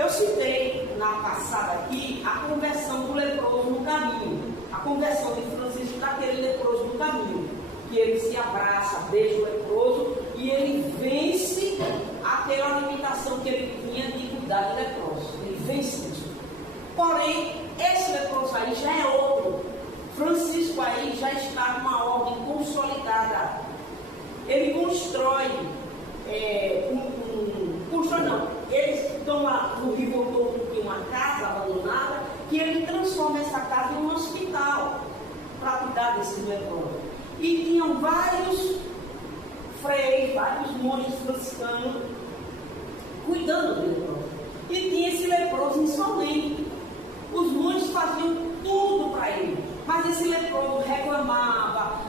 Eu citei na passada aqui a conversão do leproso no caminho, a conversão de Francisco daquele leproso no caminho, que ele se abraça, beija o leproso e ele vence aquela limitação que ele tinha de cuidar do leproso. Ele vence isso. Porém, esse leproso aí já é outro. Francisco aí já está numa ordem consolidada. Ele constrói, eles estão lá no Rio Voltou, tem uma casa abandonada, que ele transforma essa casa em um hospital para cuidar desses leprosos. E tinham vários freios, vários monges franciscanos cuidando do leproso. E tinha esse leproso insolente. Os monges faziam tudo para ele. Mas esse leproso reclamava,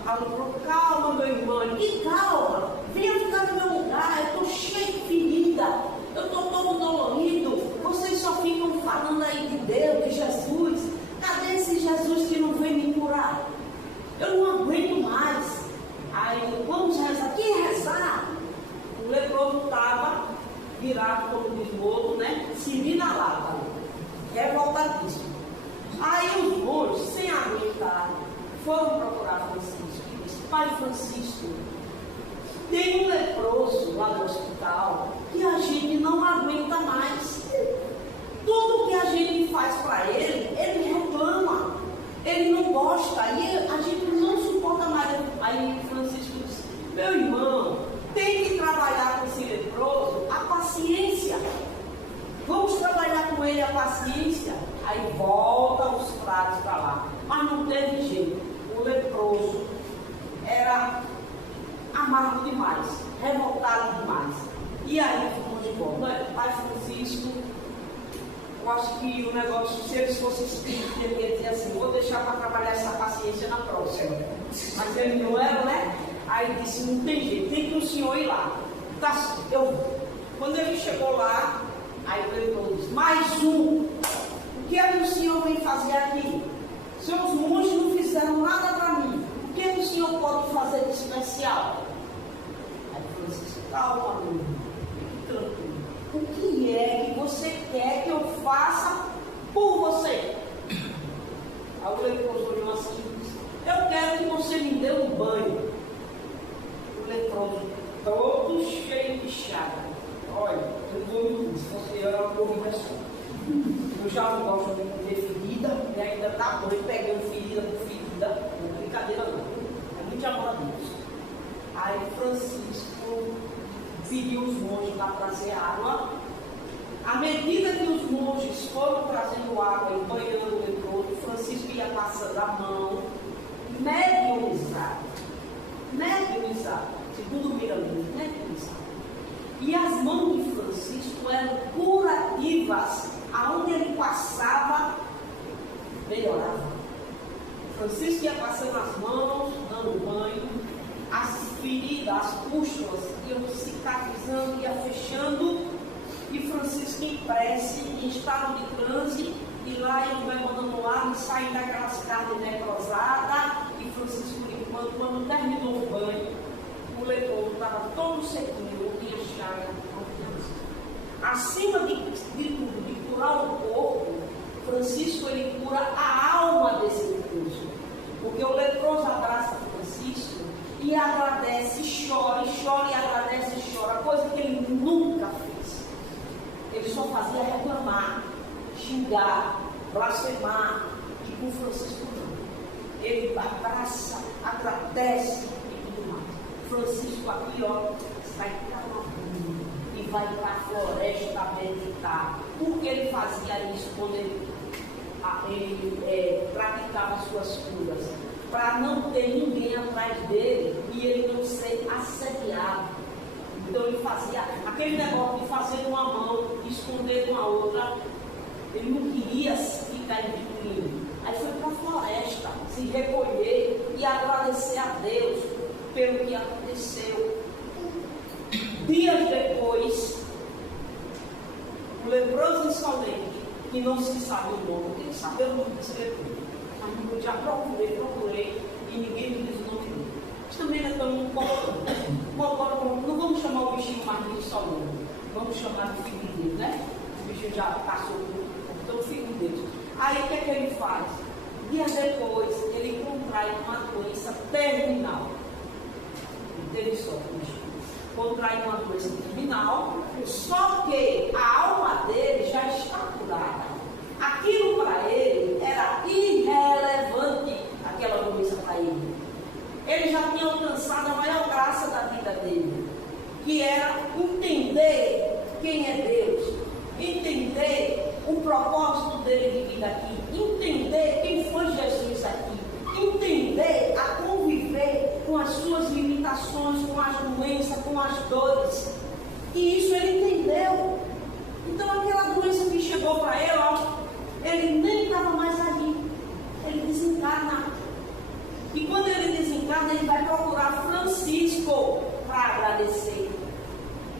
calma meu irmão, que calma, venha ficar no meu lugar, eu estou cheio de ferida, eu estou todo dolorido, vocês só ficam falando aí de Deus, de Jesus, cadê esse Jesus que não vem me curar? Eu não aguento mais. Aí, vamos rezar, quem rezar? O leproso estava virado como diz o outro, né? Se na lata, revoltadíssimo. Aí os monges, sem aguentar, foram procurar Francisco e disse: Pai Francisco, tem um leproso lá no hospital que a gente não aguenta mais. Tudo que a gente faz para ele, ele reclama, ele não gosta, e a gente não suporta mais. Aí Francisco disse: meu irmão, tem que trabalhar com esse leproso a paciência. Vamos trabalhar com ele a paciência. Aí volta os pratos para lá. Mas não teve jeito. O leproso era amargo demais, revoltado demais. E aí ficou de boa. Pai Francisco, eu acho que o negócio, se eles fossem espíritos, ele dizia assim: vou deixar para trabalhar essa paciência na próxima. Mas ele não era, né? Aí disse: não tem jeito, tem que o senhor ir lá. Tá, eu vou. Quando ele chegou lá, aí o leproso disse: mais um. O que é que o senhor vem fazer aqui? Seus monges não fizeram nada para mim. O que é que o senhor pode fazer de especial? Aí Francisco: calma, meu irmão, fique tranquilo. O que é que você quer que eu faça por você? Aí o leproso olhou assim e disse: eu quero que você me dê um banho. O leproso, todo cheio de chaga: olha, eu vou me dizer, se fosse eu vou me só. Eu já não gosto de ter ferida, e ainda está bom pegando ferida por ferida, não é brincadeira não, é muito amor a Deus. Aí Francisco pediu os monges para trazer água. À medida que os monges foram trazendo água e banhando o leproso, Francisco ia passando a mão, mediunizado, segundo Miranda, mediunizado. E as mãos de Francisco eram curativas, aonde ele passava, melhorava. Francisco ia passando as mãos, dando banho, as feridas, as pústulas iam cicatrizando, ia fechando, e Francisco em prece, em estado de transe, e lá ele vai mandando ar e saindo daquelas carnes necrosadas, e Francisco limpando. Quando terminou o banho, o leproso estava todo sequinho, não tinha chaga, não tinha nada. Acima de tudo, de curar o corpo, Francisco ele cura a alma desse leproso, porque o leproso abraça Francisco e agradece, chora e agradece e chora, coisa que ele nunca fez. Ele só fazia reclamar, xingar, blasfemar, e com Francisco não. Ele abraça, agradece e tudo mais. Francisco aqui, ó, sai calmo e vai para a floresta meditar. Por que ele fazia isso quando ele praticava suas curas? Para não ter ninguém atrás dele e ele não ser assediado. Então ele fazia aquele negócio de fazer uma mão, de esconder uma outra. Ele não queria ficar indivíduo. Aí foi para a floresta se recolher e agradecer a Deus pelo que aconteceu. Dias depois, o leproso insolente, que não se sabe o nome, tem que saber o nome desse leproso. Mas eu já procurei e ninguém me diz o nome dele. Mas também nós estamos não vamos chamar o bichinho mais de insolente, vamos chamar de filho dele, né? O bichinho ele já passou por todo filho de Deus. Aí o que é que ele faz? Dias depois, ele contrai uma doença terminal. Ele teve sorte, contrai uma doença terminal, só que a alma dele já está curada. Aquilo para ele era irrelevante, aquela doença para ele. Ele já tinha alcançado a maior graça da vida dele, que era entender quem é Deus, entender o propósito dele de vida aqui, entender quem foi Jesus aqui, entender a conviver com as suas limitações, com as doenças, com as dores. E isso ele entendeu. Então aquela doença que chegou para ele, ele nem estava mais ali. Ele desencarna. E quando ele desencarna, ele vai procurar Francisco para agradecer.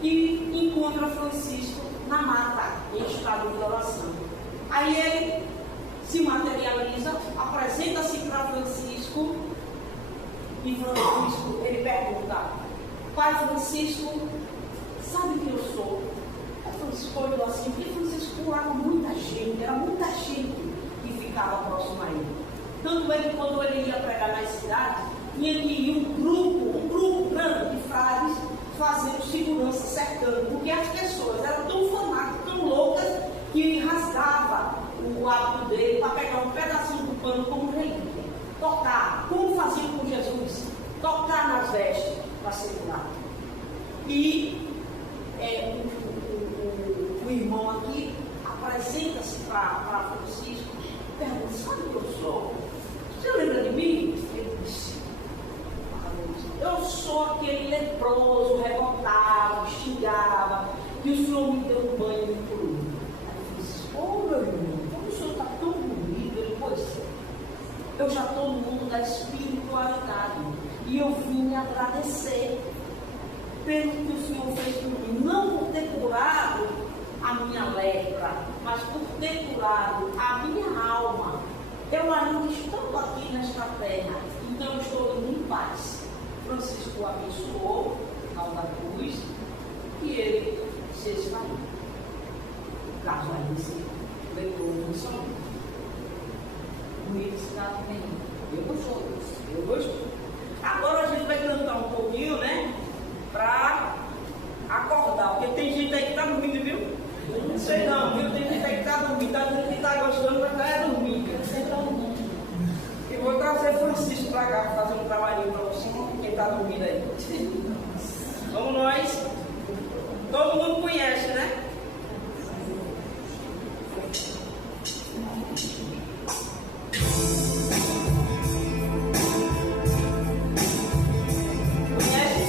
E encontra Francisco na mata, em estado de oração. Aí ele se materializa, apresenta-se para Francisco, e Francisco, ele pergunta: Pai Francisco, sabe quem eu sou? Aí Francisco olhou assim, porque Francisco curava muita gente, era muita gente que ficava próximo a ele. Tanto é que quando ele ia pregar nas cidades, tinha que ir um grupo grande de frades fazendo segurança, cercando, porque as pessoas eram tão fanáticas, tão loucas, que rasgava o hábito dele para pegar um pedacinho do pano como relíquia, tocar, como faziam com Jesus, tocar nas vestes para segurar. E o irmão aqui apresenta-se para Francisco, pergunta: sabe o que eu sou? Você lembra de mim? Ele disse: eu sou aquele leproso, revoltado, xingava, que o Senhor me deu um banho de fluido. Aí eu disse: ô meu irmão, como o Senhor está tão bonito? Ele: pois é, eu já estou no mundo da espiritualidade e eu vim agradecer pelo que o Senhor fez por mim, não por ter curado a minha lepra, mas por ter curado a minha alma. Eu ainda estou aqui nesta terra, então estou indo em paz. Francisco abençoou ao da cruz e ele se esvaiu. O caso aí desse leproso em São Paulo. Ele está bem. Eu gostou disso. Eu gostei. Agora a gente vai cantar um pouquinho, né? Para acordar, porque tem gente aí que está dormindo, viu? Não sei não, viu? Tem gente aí que está dormindo, tá gente que está gostando, mas está dormindo. Eu vou trazer Francisco para cá para fazer um trabalhinho para você, quem está dormindo aí. Vamos nós. Todo mundo conhece, né? Conhece?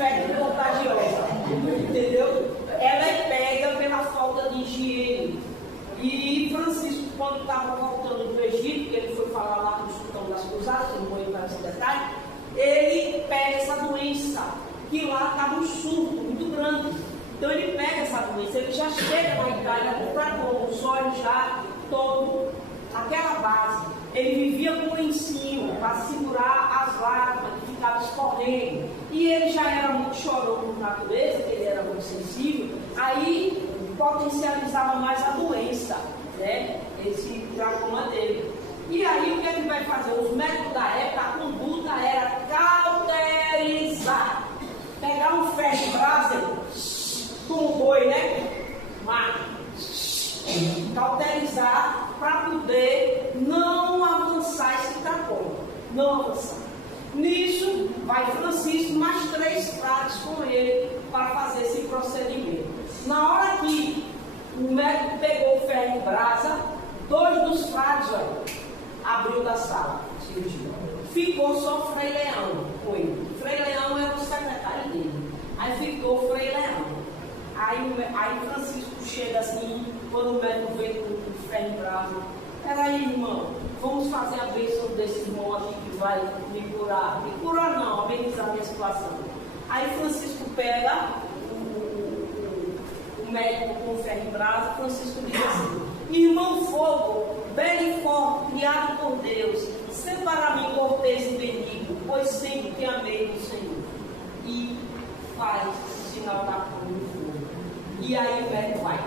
febre contagiosa, entendeu? Ela é pega pela falta de higiene. E Francisco, quando estava voltando do Egito, que ele foi falar lá do sultão das cruzadas, eu não vou entrar nesse detalhe, ele pega essa doença, que lá estava um surto muito grande. Então ele pega essa doença, ele já chega na Itália com os olhos já todo, aquela base. Ele vivia com lencinho para segurar as lágrimas que ficavam escorrendo. E ele já era muito chorão por natureza, que ele era muito sensível, aí potencializava mais a doença, né? Esse glaucoma dele. E aí o que ele vai fazer? Os médicos da época, a conduta era cauterizar. Pegar um ferro de brasa, com o boi, né? Cauterizar para poder não avançar esse glaucoma. Não avançar. Nisso, vai Francisco, mais 3 frades com ele para fazer esse procedimento. Na hora que o médico pegou o ferro em brasa, 2 dos frades, abriu da sala, cirurgia. Ficou só o Frei Leão com ele. O Frei Leão era o secretário dele. Aí ficou o Frei Leão. Aí Francisco chega assim, quando o médico veio com o ferro em brasa. Peraí, irmão, vamos fazer a bênção desse irmão aqui que vai me curar. Me curar não, amenizar a minha situação. Aí Francisco pega o médico com o ferro em brasa. Francisco diz assim: irmão fogo, belo e forte, criado por Deus, sê para mim cortês e benigno, pois sempre te amei no Senhor. E faz o sinal da cruz no fogo. E aí o médico vai,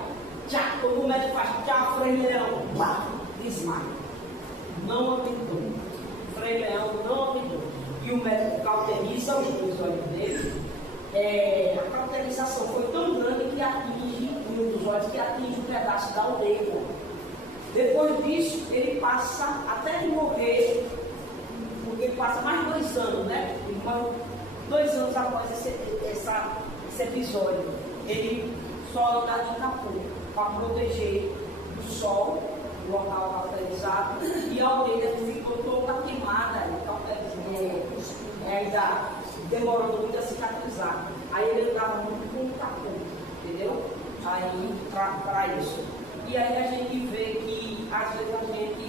tchá, quando o médico faz tchá, Frei Leão, desmaia. Não aguentou. Frei Leão não aguentou. E o médico cauteriza os olhos dele. A cauterização foi tão grande que atinge um dos olhos, que atinge um pedaço da orelha. Depois disso, ele passa até de morrer, porque ele passa mais 2 anos, né? 2 anos após esse episódio, ele só anda de capô para proteger do sol, o local cauterizado, e a orelha ficou toda queimada, ainda demorou muito a cicatrizar. Aí ele andava muito com o capô, entendeu? Aí para isso. E aí a gente vê que às vezes a gente,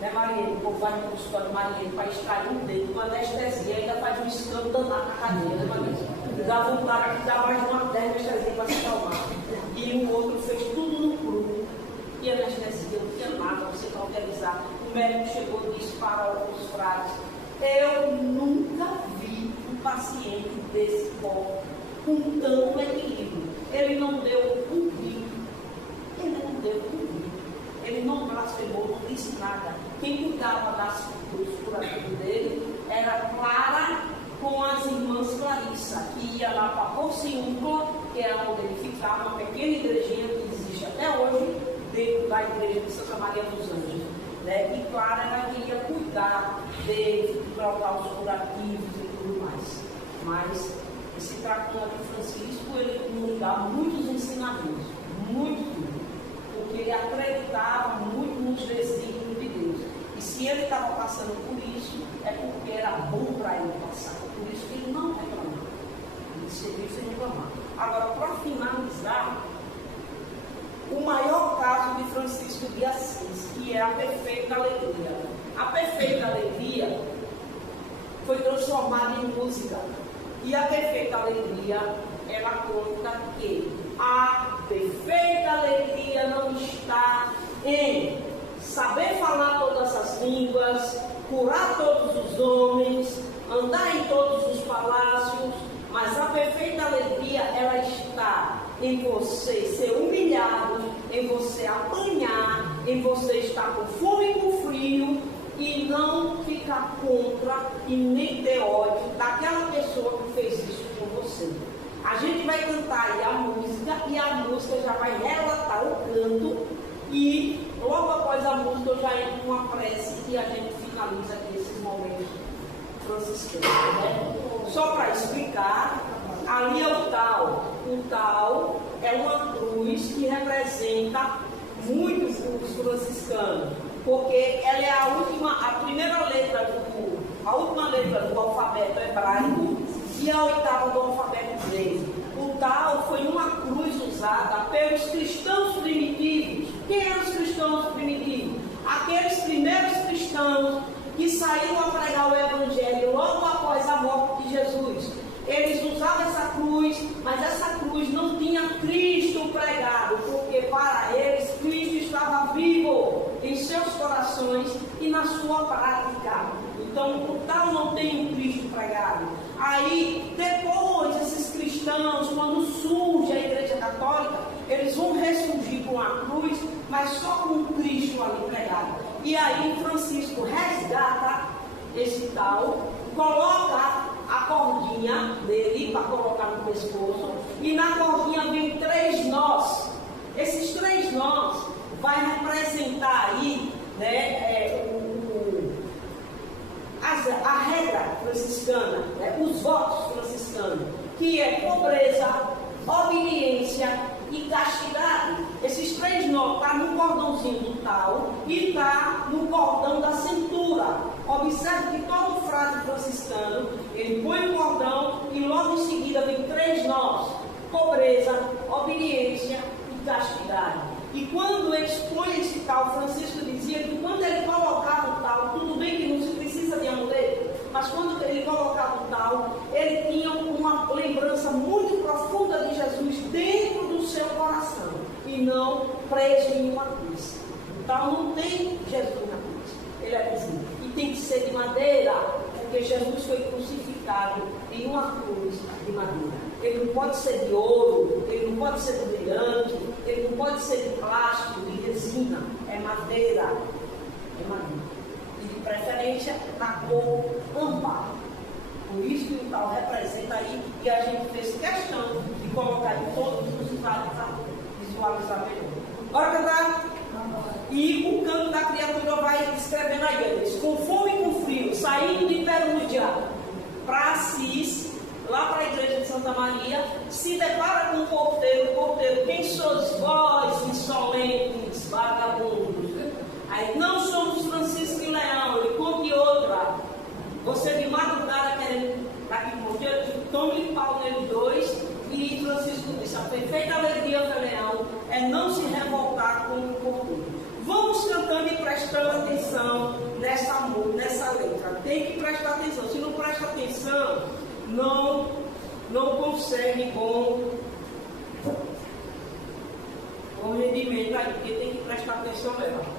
né, Mariene, o povo vai no consultório de Mariene para extrair um dedo com anestesia, ainda faz um escândalo danado na cadeira, né, Mariene? Dá vontade de dar mais de uma 10 anestesia para se acalmar. E o outro fez tudo no cru. E anestesia, não tinha nada para você cauterizar. O médico chegou e disse para os frades: eu nunca vi um paciente desse porte com tanto equilíbrio. Ele não deu um grito. Ele não blasfemou, não disse nada. Quem cuidava dos curativos dele era Clara com as irmãs Clarissa, que ia lá para Porciúncula, que é onde ele ficava, uma pequena igrejinha que existe até hoje, dentro da igreja de Santa Maria dos Anjos. Né? E Clara, ela queria cuidar dele, trocar os curativos e tudo mais. Mas esse trator de Francisco, ele nos dá muitos ensinamentos, muito. Porque ele acreditava muito nos desígnios de Deus. E se ele estava passando por isso, é porque era bom para ele passar. Por isso que ele não reclamava. Ele serviu sem reclamar. Agora, para finalizar, o maior caso de Francisco de Assis, que é a perfeita alegria. A perfeita alegria foi transformada em música. E a perfeita alegria, ela conta que a perfeita alegria não está em saber falar todas as línguas, curar todos os homens, andar em todos os palácios, mas a perfeita alegria, ela está em você ser humilhado, em você apanhar, em você estar com fome e com frio e não ficar contra e nem ter ódio daquela pessoa que fez isso com você. A gente vai cantar aí a música e a música já vai relatar o canto e logo após a música eu já entro com uma prece e a gente finaliza aqui esses momentos franciscanos, né? Só para explicar, ali é o tal. O tal é uma cruz que representa muito os franciscanos, porque ela é a última letra do alfabeto hebraico. E e a oitava do alfabeto grego. O tal foi uma cruz usada pelos cristãos primitivos. Quem eram os cristãos primitivos? Aqueles primeiros cristãos que saíram a pregar o Evangelho logo após a morte de Jesus. Eles usavam essa cruz, mas essa cruz não tinha Cristo pregado, porque para eles Cristo estava vivo em seus corações e na sua prática. Então, o tal não tem um Cristo pregado. Aí, depois, esses cristãos, quando surge a Igreja Católica, eles vão ressurgir com a cruz, mas só com o Cristo ali pregado. E aí, Francisco resgata esse tal, coloca a cordinha dele para colocar no pescoço, e na cordinha vem 3 nós. Esses 3 nós vai representar aí, né, a regra franciscana, né, os votos franciscanos, que é pobreza, obediência e castidade. Esses 3 nós estão no cordãozinho do tal e está no cordão da cintura. Observe que todo frade franciscano, ele põe o cordão e logo em seguida vem 3 nós: pobreza, obediência e castidade. E quando eles põem esse tal, Francisco dizia que quando ele colocava o tal, tudo bem que não se precisa de amuleto, mas quando ele colocava o tal, ele tinha uma lembrança muito profunda de Jesus dentro do seu coração e não preso em uma cruz. O tal não tem Jesus na cruz, ele é vizinho. E tem que ser de madeira, porque Jesus foi crucificado em uma cruz de madeira. Ele não pode ser de ouro, ele não pode ser de brilhante, ele não pode ser de plástico, de resina, é madeira. É madeira. E de preferência na cor âmbar. Por isso que o tal representa aí, e a gente fez questão de colocar em todos os visualizar melhor. Bora cantar? E o canto da criatura vai escrevendo aí, eles, com fome e com frio, saindo de Perúdia para Assis, lá para a igreja de Santa Maria, se depara com o porteiro, quem sois vós, insolentes, vagabundos? Aí, não somos Francisco e Leão, ele conte outra. Você de madrugada querendo daqui por porteiro, tome pau neles 2, e Francisco disse: a perfeita alegria do Leão é não se revoltar com o porteiro. Vamos cantando e prestando atenção nessa letra. Tem que prestar atenção. Se não presta atenção, não consegue bom rendimento aí, porque tem que prestar atenção nela.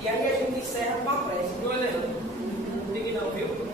E aí a gente encerra com a prece, não é, Leandro? Não diga não, viu?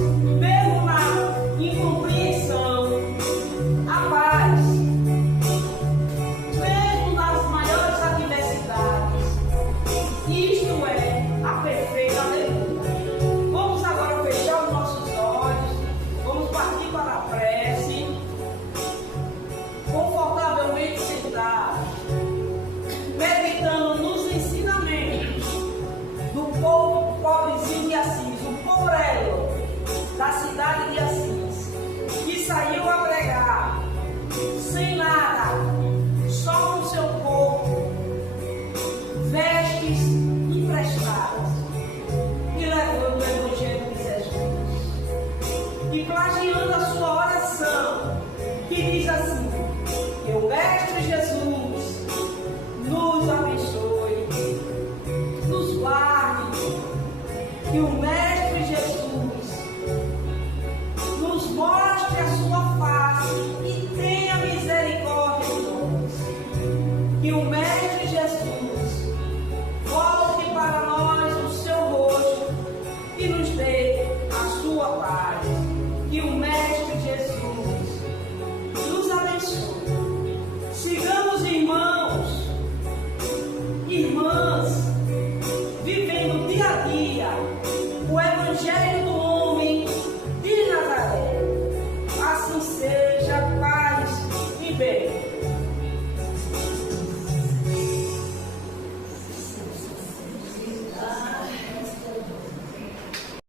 mesmo na incompreensão, a paz, mesmo nas maiores adversidades. Isto é a perfeita aleluia. Vamos agora fechar os nossos olhos, vamos partir para a prece, confortavelmente sentados, meditando nos ensinamentos do povo pobrezinho de Assis, o pobrelo da cidade de Assis, que saiu a pregar sem nada, só com seu corpo, vestes emprestadas, e levando o Evangelho de Jesus. E plagiando a sua oração, que diz assim: que o Mestre Jesus nos abençoe, nos guarde, que o Mestre Jesus nos mostre a sua face e tenha misericórdia de nós, que o Mestre Jesus volte para nós o seu rosto e nos dê a sua paz, que o Mestre Jesus nos abençoe. Sigamos, irmãos, irmãs, vivendo dia a dia o Evangelho do homem de Nazaré. Assim seja, paz e bem.